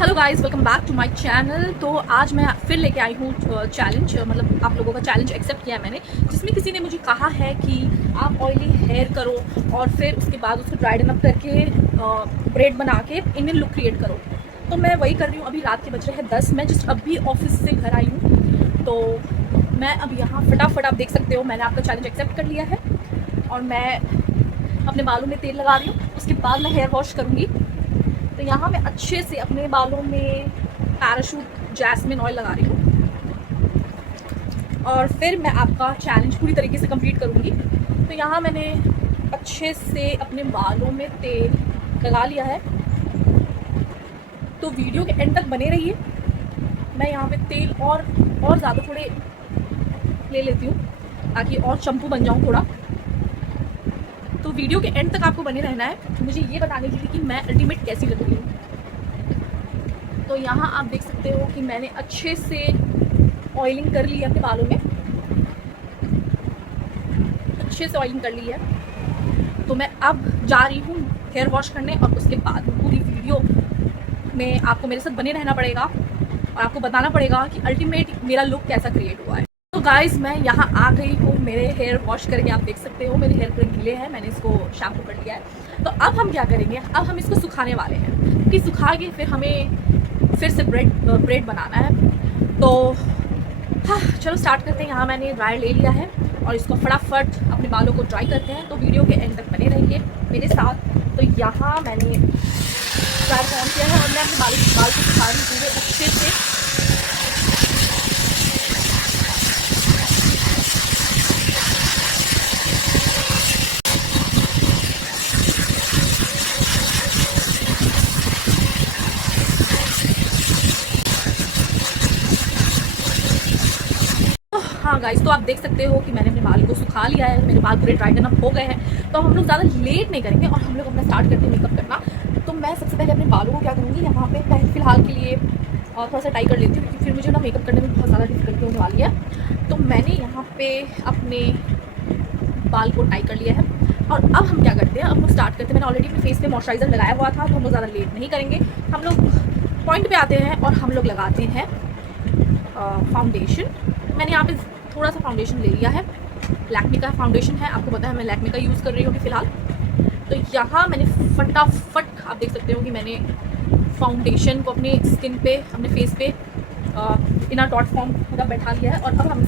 Hello guys, welcome back to my channel. तो आज मैं फिर लेके आई हूँ चैलेंज, मतलब आप लोगों का चैलेंज एक्सेप्ट किया है मैंने, जिसमें किसी ने मुझे कहा है कि आप ऑयली हेयर करो और फिर उसके बाद उसको ड्राइडन अप करके ब्रेड बना के इंडियन लुक क्रिएट करो। तो मैं वही कर रही हूँ। अभी रात के बज रहे हैं 10। मैं जस्ट अभी ऑफिस से घर आई हूँ, तो मैं अब यहाँ फटाफट, आप देख सकते हो मैंने आपका चैलेंज एक्सेप्ट कर लिया है और मैं अपने बालों में तेल लगा रही हूँ। उसके बाद मैं हेयर वॉश करूँगी। तो यहाँ मैं अच्छे से अपने बालों में पैराशूट जैस्मिन ऑयल लगा रही हूँ और फिर मैं आपका चैलेंज पूरी तरीके से कंप्लीट करूँगी। तो यहाँ मैंने अच्छे से अपने बालों में तेल लगा लिया है, तो वीडियो के एंड तक बने रहिए। मैं यहाँ पे तेल और ज़्यादा थोड़े ले लेती हूँ ताकि और चंपू बन जाऊँ थोड़ा। तो वीडियो के एंड तक आपको बने रहना है मुझे ये बताने के लिए कि मैं अल्टीमेट कैसी लग रही हूँ। तो यहाँ आप देख सकते हो कि मैंने अच्छे से ऑयलिंग कर ली है अपने बालों में, अच्छे से ऑयलिंग कर ली है। तो मैं अब जा रही हूँ हेयर वॉश करने और उसके बाद पूरी वीडियो में आपको मेरे साथ बने रहना पड़ेगा और आपको बताना पड़ेगा कि अल्टीमेट मेरा लुक कैसा क्रिएट हुआ है। तो गाइज मैं यहाँ आ गई हूँ मेरे हेयर वॉश करके। आप देख सकते हो मेरे हेयर पूरे गीले हैं, मैंने इसको शैम्पू कर लिया है। तो अब हम क्या करेंगे, अब हम इसको सुखाने वाले हैं कि सुखा के फिर हमें फिर से ब्रेड बनाना है। तो हाँ, चलो स्टार्ट करते हैं। यहाँ मैंने ड्रायर ले लिया है और इसको फटाफट अपने बालों को ड्राई करते हैं। तो वीडियो के एंड तक बने रहिए मेरे साथ। तो यहाँ मैंने ड्रायर ऑन किया है और मैं अपने बाल को सुखा रही हूँ पूरे अच्छे से। हाँ गाइस, तो आप देख सकते हो कि मैंने अपने बाल को सुखा लिया है, मेरे बाल पूरे ड्राइडन अप हो गए हैं। तो हम लोग ज़्यादा लेट नहीं करेंगे और हम लोग अपना स्टार्ट करते हैं मेकअप करना। तो मैं सबसे पहले अपने बालों को क्या करूँगी, यहाँ पे पहले फ़िलहाल के लिए थोड़ा सा टाई कर लेती हूँ क्योंकि फिर मुझे ना मेकअप करने में बहुत ज़्यादा डिफिकल्टी होने वाली है। तो मैंने यहाँ पे अपने बाल को टाई कर लिया है और अब हम क्या करते हैं, अब लोग स्टार्ट करते हैं। मैंने ऑलरेडी अपने फेस पे मॉइस्चराइज़र लगाया हुआ था, तो हम लोग ज़्यादा लेट नहीं करेंगे। हम लोग पॉइंट पे आते हैं और हम लोग लगाते हैं फाउंडेशन। मैंने यहाँ पे थोड़ा सा फाउंडेशन ले लिया है, लैक्मे का फाउंडेशन है, आपको पता है मैं लैक्मे का यूज़ कर रही हूँ अभी फ़िलहाल। तो यहाँ मैंने फटाफट, आप देख सकते हो कि मैंने फाउंडेशन को अपने स्किन पे, अपने फेस पे इनर डॉट फॉर्म पूरा बैठा लिया है। और अब हम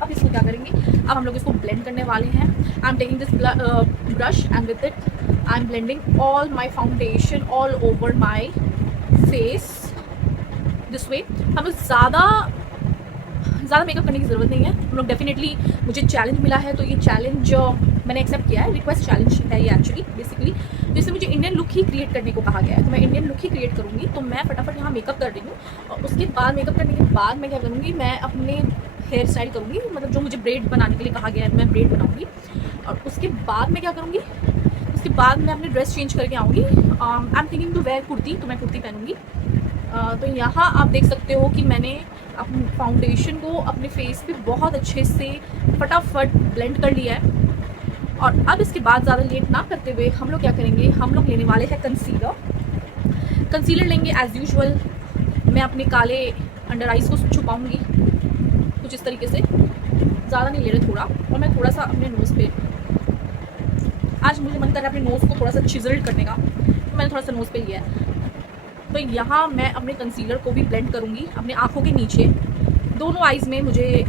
अब इसको क्या करेंगे, अब हम लोग इसको ब्लेंड करने वाले हैं। आई am taking this brush and with it I am blending all my foundation all over my face this way. हम लोग ज़्यादा मेकअप करने की ज़रूरत नहीं है। हम लोग डेफिनेटली, मुझे चैलेंज मिला है तो ये चैलेंज मैंने एक्सेप्ट किया है। रिक्वेस्ट चैलेंज है ये एक्चुअली बेसिकली, जिससे मुझे इंडियन लुक ही क्रिएट करने को कहा गया है। तो मैं इंडियन लुक ही क्रिएट करूँगी। तो मैं फटाफट यहाँ मेकअप कर रही हूँ और उसके बाद मेकअप करने के बाद मैं क्या करूँगी, मैं अपने हेयर स्टाइल करूँगी। मतलब जो मुझे ब्रेड बनाने के लिए कहा गया है मैं ब्रेड बनाऊँगी। और उसके बाद मैं क्या करूँगी, उसके बाद मैं अपनी ड्रेस चेंज करके आऊँगी। I am thinking to wear kurti, तो मैं कुर्ती पहनूँगी। तो यहाँ आप देख सकते हो कि मैंने अपनी फाउंडेशन को अपने फेस पे बहुत अच्छे से फटाफट ब्लेंड कर लिया है। और अब इसके बाद ज़्यादा लेट ना करते हुए हम लोग क्या करेंगे, हम लोग लेने वाले हैं कंसीलर लेंगे एज़ यूजुअल। मैं अपने काले अंडर आइज़ को छुपाऊंगी कुछ इस तरीके से, ज़्यादा नहीं ले रहे थोड़ा। और मैं थोड़ा सा अपने नोज़ पे, आज मुझे मन कर रहा है अपने नोज़ को थोड़ा सा चिजल्ड करने का, तो मैंने थोड़ा सा नोज़ पे लिया है। तो यहाँ मैं अपने कंसीलर को भी ब्लेंड करूँगी अपने आँखों के नीचे। दोनों आइज़ में मुझे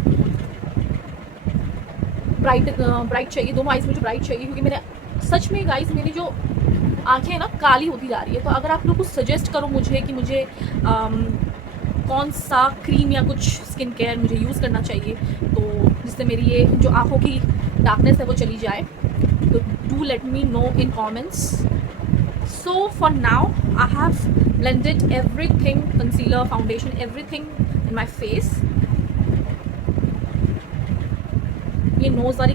ब्राइट चाहिए, दोनों आइज़ में मुझे ब्राइट चाहिए क्योंकि मेरे सच में गाइस मेरी जो आँखें हैं ना काली होती जा रही है। तो अगर आप लोग कुछ सजेस्ट करो मुझे कि मुझे कौन सा क्रीम या कुछ स्किन केयर मुझे यूज़ करना चाहिए तो जिससे मेरी ये जो आँखों की डार्कनेस है वो चली जाए, तो do let me know in comments. So for now I have blended everything, concealer, foundation, everything in my face. ये नोज़ वाली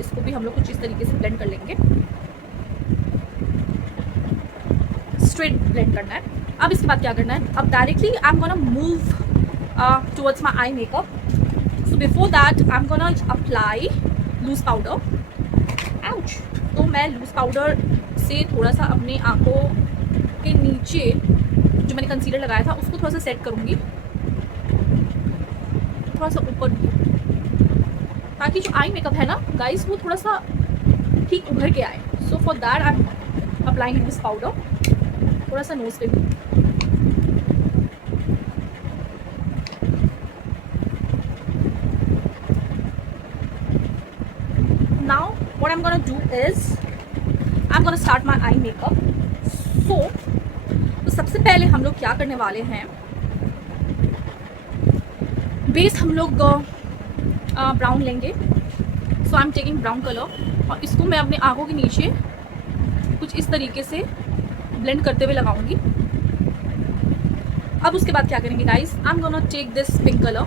इसको भी हम लोग कुछ इस तरीके से ब्लेंड कर लेंगे, स्ट्रेट ब्लेंड करना है। अब इसके बाद क्या करना है, अब directly I am gonna move towards my eye makeup. So before that I am gonna apply loose powder. Ouch. तो मैं लूज पाउडर से थोड़ा सा अपने आँखों के नीचे जो मैंने कंसीलर लगाया था उसको थोड़ा सा सेट करूँगी, थोड़ा सा ऊपर भी, ताकि जो आई मेकअप है ना गाइस वो थोड़ा सा ठीक उभर के आए। So for that I am applying this powder थोड़ा सा नोज पे भी। Now what I am gonna do is I am gonna start my eye makeup. तो सबसे पहले हम लोग क्या करने वाले हैं, बेस हम लोग ब्राउन लेंगे। So I am taking brown colour और इसको मैं अपने आंखों के नीचे कुछ इस तरीके से ब्लेंड करते हुए लगाऊंगी। अब उसके बाद क्या करेंगे guys, I am gonna take this pink colour,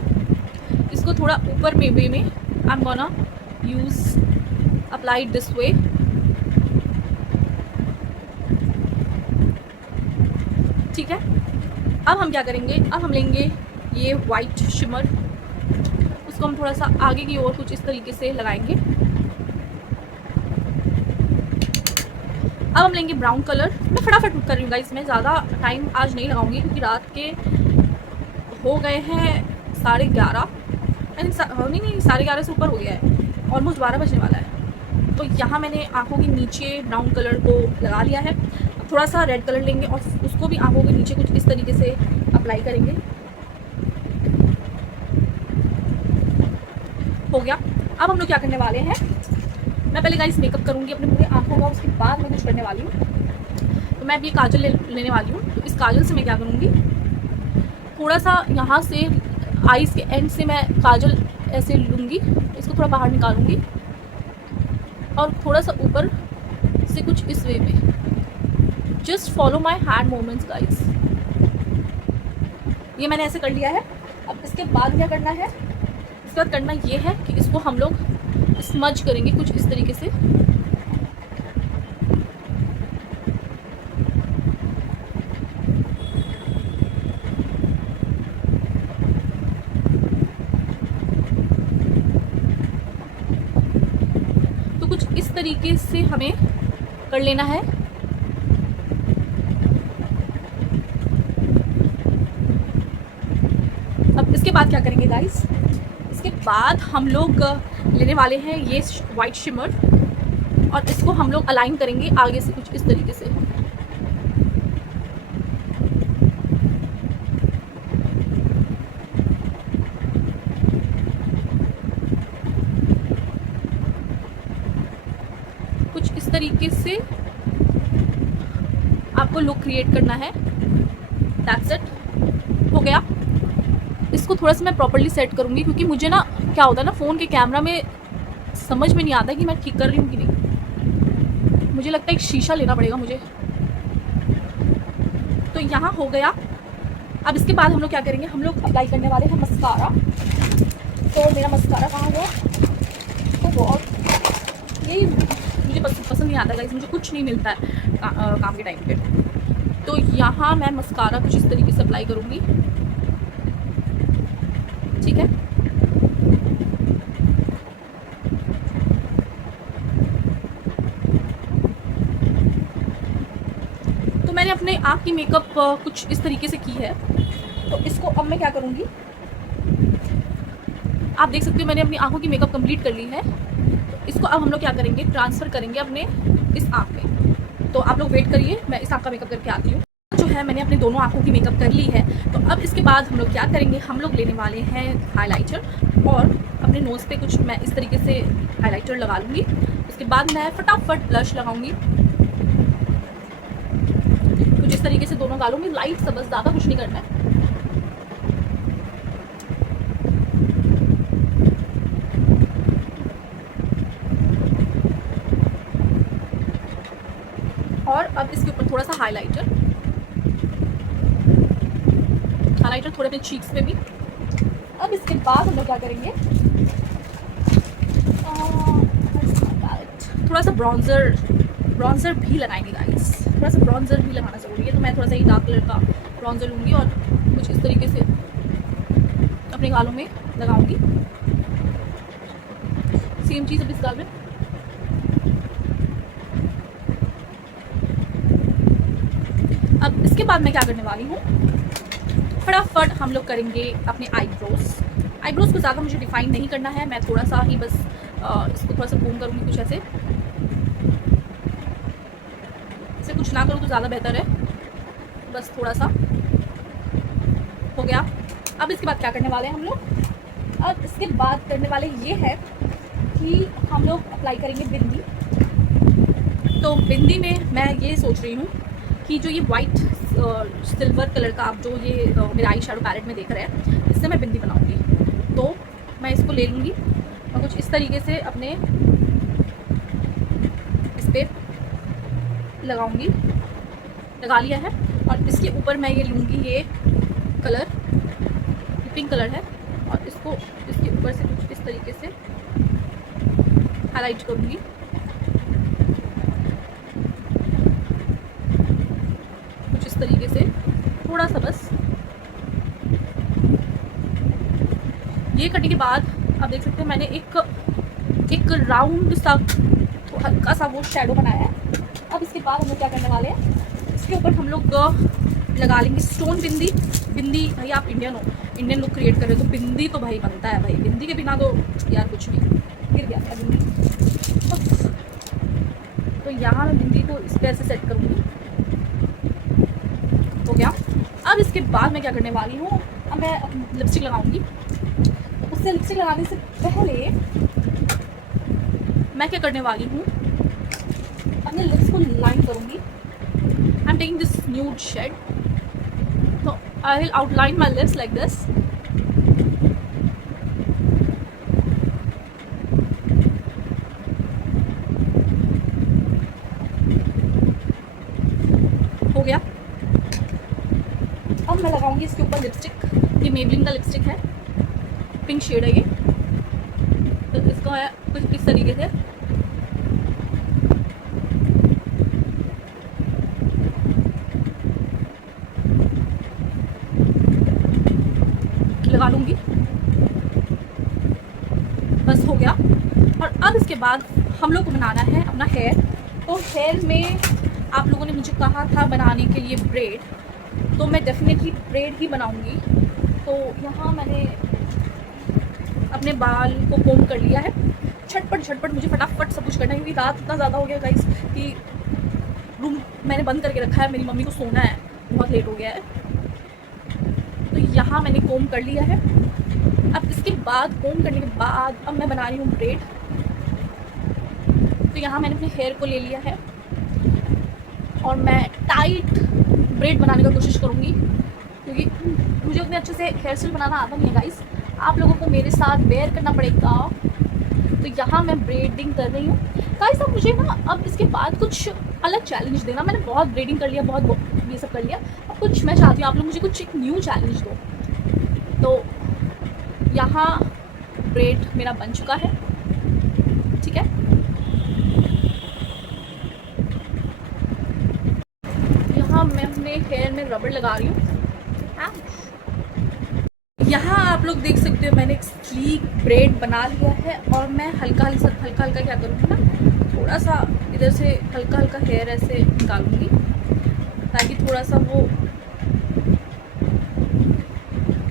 इसको थोड़ा ऊपर में वे में I am gonna use apply this way. ठीक है, अब हम क्या करेंगे, अब हम लेंगे ये वाइट शिमर, उसको हम थोड़ा सा आगे की ओर कुछ इस तरीके से लगाएंगे। अब हम लेंगे ब्राउन कलर। मैं फटाफट कर रही हूँ गाइस, मैं ज़्यादा टाइम आज नहीं लगाऊंगी क्योंकि रात के हो गए हैं 11:30, नहीं 11:30 से ऊपर हो गया है, ऑलमोस्ट 12 बजने वाला है। तो यहाँ मैंने आंखों के नीचे ब्राउन कलर को लगा लिया है। अब थोड़ा सा रेड कलर लेंगे और उसको भी आंखों के नीचे कुछ इस तरीके से अप्लाई करेंगे। हो गया। अब हम लोग क्या करने वाले हैं, मैं पहले गाइस मेकअप करूँगी अपने पूरे आंखों का, उसके बाद मैं कुछ करने वाली हूँ। तो मैं अब ये काजल लेने वाली हूँ। तो इस काजल से मैं क्या करूँगी, थोड़ा सा यहाँ से आईज़ के एंड से मैं काजल ऐसे लूँगी, इसको थोड़ा बाहर निकालूँगी और थोड़ा सा ऊपर से कुछ इस वे में। Just follow my hand moments guys. ये मैंने ऐसे कर लिया है। अब इसके बाद क्या करना है, इसके बाद करना ये है कि इसको हम लोग स्मज करेंगे कुछ इस तरीके से। तो कुछ इस तरीके से हमें कर लेना है। अब इसके बाद क्या करेंगे गाइस, इसके बाद हम लोग लेने वाले हैं ये वाइट शिमर और इसको हम लोग अलाइन करेंगे आगे से कुछ इस तरीके से। कुछ इस तरीके से आपको लुक क्रिएट करना है। दैट्स इट, हो गया। इसको थोड़ा सा मैं प्रॉपर्ली सेट करूँगी क्योंकि मुझे ना क्या होता है ना, फ़ोन के कैमरा में समझ में नहीं आता कि मैं ठीक कर रही हूँ कि नहीं। मुझे लगता है एक शीशा लेना पड़ेगा मुझे। तो यहाँ हो गया। अब इसके बाद हम लोग क्या करेंगे, हम लोग अप्लाई करने वाले हैं मस्कारा। तो मेरा मस्कारा कहाँ गया, तो बहुत यही मुझे पसंद नहीं आता गाइस, मुझे कुछ नहीं मिलता है काम के टाइम पे। तो यहाँ मैं मस्कारा कुछ इस तरीके से अप्लाई करूँगी। ठीक है, तो मैंने अपने आँख की मेकअप कुछ इस तरीके से की है। तो इसको अब मैं क्या करूँगी, आप देख सकते हो मैंने अपनी आँखों की मेकअप कंप्लीट कर ली है। तो इसको अब हम लोग क्या करेंगे, ट्रांसफ़र करेंगे अपने इस आँख में। तो आप लोग वेट करिए, मैं इस आँख का मेकअप करके आती हूँ। जो है मैंने अपने दोनों आँखों की मेकअप कर ली है। तो अब इसके बाद हम लोग क्या करेंगे, हम लोग लेने वाले हैं हाइलाइटर और अपने नोज़ पे कुछ मैं इस तरीके से हाइलाइटर लगा लूँगी। उसके बाद मैं फटाफट ब्लश लगाऊंगी कुछ इस तरीके से दोनों गालों में लाइट सा, बस ज़्यादा कुछ नहीं करना है। और अब इसके ऊपर थोड़ा सा हाइलाइटर थोड़े अपने चीक्स पे भी। अब इसके बाद हम लोग क्या करेंगे, थोड़ा सा ब्राउन्जर भी लगाएंगे गाइस। थोड़ा सा ब्राउन्जर भी लगाना ज़रूरी है। तो मैं थोड़ा सा ही डार्क कलर का ब्राउन्जर लूँगी और कुछ इस तरीके से अपने गालों में लगाऊंगी। सेम चीज़ अब इस गाल में। अब इसके बाद मैं क्या करने वाली हूँ, फटाफट हम लोग करेंगे अपने आईब्रोज को ज़्यादा मुझे डिफाइन नहीं करना है, मैं थोड़ा सा ही बस इसको थोड़ा सा कूम करूँगी, कुछ ऐसे, इसे कुछ ना करूँ तो ज़्यादा बेहतर है, बस थोड़ा सा हो गया। अब इसके बाद क्या करने वाले हैं हम लोग, अब इसके बाद करने वाले ये है कि हम लोग अप्लाई करेंगे बिंदी। तो बिंदी में मैं ये सोच रही हूँ कि जो ये वाइट सिल्वर कलर का आप जो ये मेरे आई शैडो पैलेट में देख रहे हैं, इससे मैं बिंदी बनाऊंगी। तो मैं इसको ले लूँगी और कुछ इस तरीके से अपने इस पर लगाऊंगी, लगा लिया है। और इसके ऊपर मैं ये लूँगी, ये कलर पिंक कलर है, और इसको इसके ऊपर से कुछ इस तरीके से हाईलाइट करूँगी। कुछ इस तरीके से थोड़ा सा बस। ये करने के बाद आप देख सकते हैं मैंने एक राउंड सा तो हल्का सा वो शेडो बनाया है। अब इसके बाद हम लोग क्या करने वाले हैं, इसके ऊपर हम लोग लगा लेंगे स्टोन बिंदी। भाई आप इंडियन लुक क्रिएट कर रहे हो तो बिंदी तो भाई बनता है भाई, बिंदी के बिना तो यार कुछ नहीं। गिर गया था बिंदी, तो यहाँ मैं बिंदी को इस तरह से सेट करूँगी। हो गया। अब इसके बाद मैं क्या करने वाली हूँ, अब मैं लिपस्टिक लगाऊंगी। उससे लिपस्टिक लगाने से पहले मैं क्या करने वाली हूँ, अपने लिप्स को लाइन करूँगी। I am taking this nude shade, तो I will outline my lips like this. हो गया। अब मैं लगाऊंगी इसके ऊपर लिपस्टिक, ये मेबलिन का लिपस्टिक है, पिंक शेड है ये। तो इसको है कुछ इस तरीके से लगा लूँगी, बस हो गया। और अब इसके बाद हम लोग को बनाना है अपना हेयर। तो हेयर में आप लोगों ने मुझे कहा था बनाने के लिए ब्रेड, तो मैं डेफिनेटली ब्रेड ही बनाऊंगी। तो यहाँ मैंने अपने बाल को कोम कर लिया है। झटपट मुझे फटाफट सब कुछ करना है, क्योंकि रात इतना ज़्यादा हो गया गाइस कि रूम मैंने बंद करके रखा है, मेरी मम्मी को सोना है, बहुत लेट हो गया है। तो यहाँ मैंने कोम कर लिया है। अब इसके बाद कोम करने के बाद अब मैं बना रही हूँ ब्रेड। तो यहाँ मैंने अपने हेयर को ले लिया है और मैं टाइट ब्रेड बनाने की कोशिश करूँगी, क्योंकि मुझे उतने अच्छे से हेयर स्टाइल बनाना आता नहीं है गाइस, आप लोगों को मेरे साथ बेयर करना पड़ेगा। तो यहाँ मैं ब्रेडिंग कर रही हूँ गाइस। अब मुझे ना अब इसके बाद कुछ अलग चैलेंज देना, मैंने बहुत ब्रेडिंग कर लिया, बहुत ये सब कर लिया, अब कुछ मैं चाहती हूँ आप लोग मुझे कुछ एक न्यू चैलेंज दो। तो यहाँ ब्रेड मेरा बन चुका है, ठीक है। यहाँ मैं अपने हेयर में रबड़ लगा रही हूँ। यहाँ आप लोग देख सकते हो मैंने एक स्लीक ब्रेड बना लिया है, और मैं हल्का हल्का क्या करूँगी ना, थोड़ा सा इधर से हल्का हेयर ऐसे निकालूंगी, ताकि थोड़ा सा वो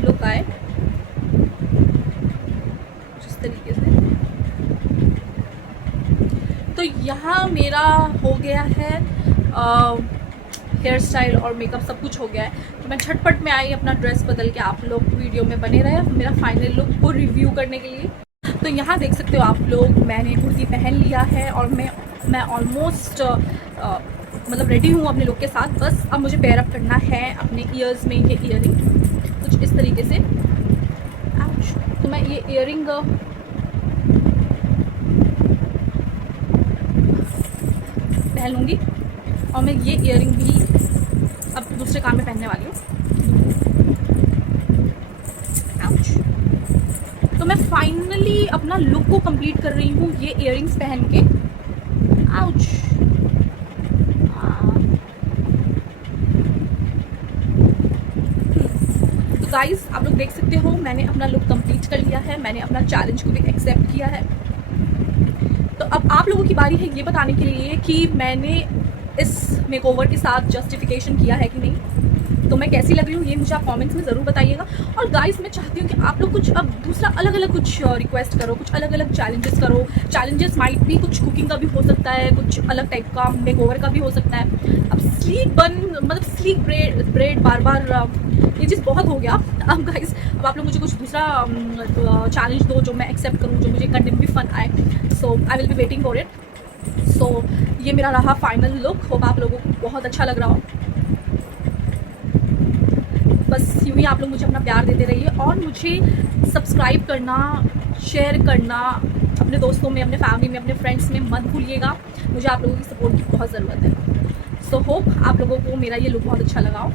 लुक आए इस तरीके से। तो यहाँ मेरा हो गया है हेयर स्टाइल और मेकअप सब कुछ हो गया है। तो मैं झटपट में आई अपना ड्रेस बदल के, आप लोग वीडियो में बने रहे मेरा फाइनल लुक को रिव्यू करने के लिए। तो यहाँ देख सकते हो आप लोग, मैंने कुर्ती पहन लिया है और मैं ऑलमोस्ट मतलब रेडी हूँ अपने लुक के साथ। बस अब मुझे पेयर अप करना है अपने ईयर्स में ये ईयरिंग कुछ इस तरीके से। तो मैं ये ईयरिंग पहन लूँगी, और मैं ये ईयरिंग भी अब दूसरे काम में पहनने वाली हूँ। तो मैं फाइनली अपना लुक को कंप्लीट कर रही हूँ ये ईयरिंग्स पहन के। आउच। तो गाइस आप लोग देख सकते हो मैंने अपना लुक कंप्लीट कर लिया है, मैंने अपना चैलेंज को भी एक्सेप्ट किया है। तो अब आप लोगों की बारी है ये बताने के लिए कि मैंने इस मेकओवर के साथ जस्टिफिकेशन किया है कि नहीं, तो मैं कैसी लग रही हूँ ये मुझे आप कमेंट्स में ज़रूर बताइएगा। और गाइस मैं चाहती हूँ कि आप लोग कुछ अब दूसरा अलग अलग कुछ रिक्वेस्ट करो, कुछ अलग अलग चैलेंजेस करो। चैलेंजेस माइट भी कुछ कुकिंग का भी हो सकता है, कुछ अलग टाइप का मेकओवर का भी हो सकता है। अब स्लीक बन मतलब स्लीक ब्रेड बार बार ये चीज़ बहुत हो गया। अब गाइस अब आप लोग मुझे कुछ दूसरा चैलेंज दो जो मैं एक्सेप्ट करूँ, जो मुझे करने में भी फन आए। So I will be waiting for it. So ये मेरा रहा फाइनल लुक। होप आप लोगों को बहुत अच्छा लग रहा हो। बस यूँ ही आप लोग मुझे अपना प्यार देते रहिए और मुझे सब्सक्राइब करना, शेयर करना अपने दोस्तों में, अपने फैमिली में, अपने फ्रेंड्स में मत भूलिएगा। मुझे आप लोगों की सपोर्ट की बहुत ज़रूरत है। सो होप आप लोगों को मेरा ये लुक बहुत अच्छा लगा हो।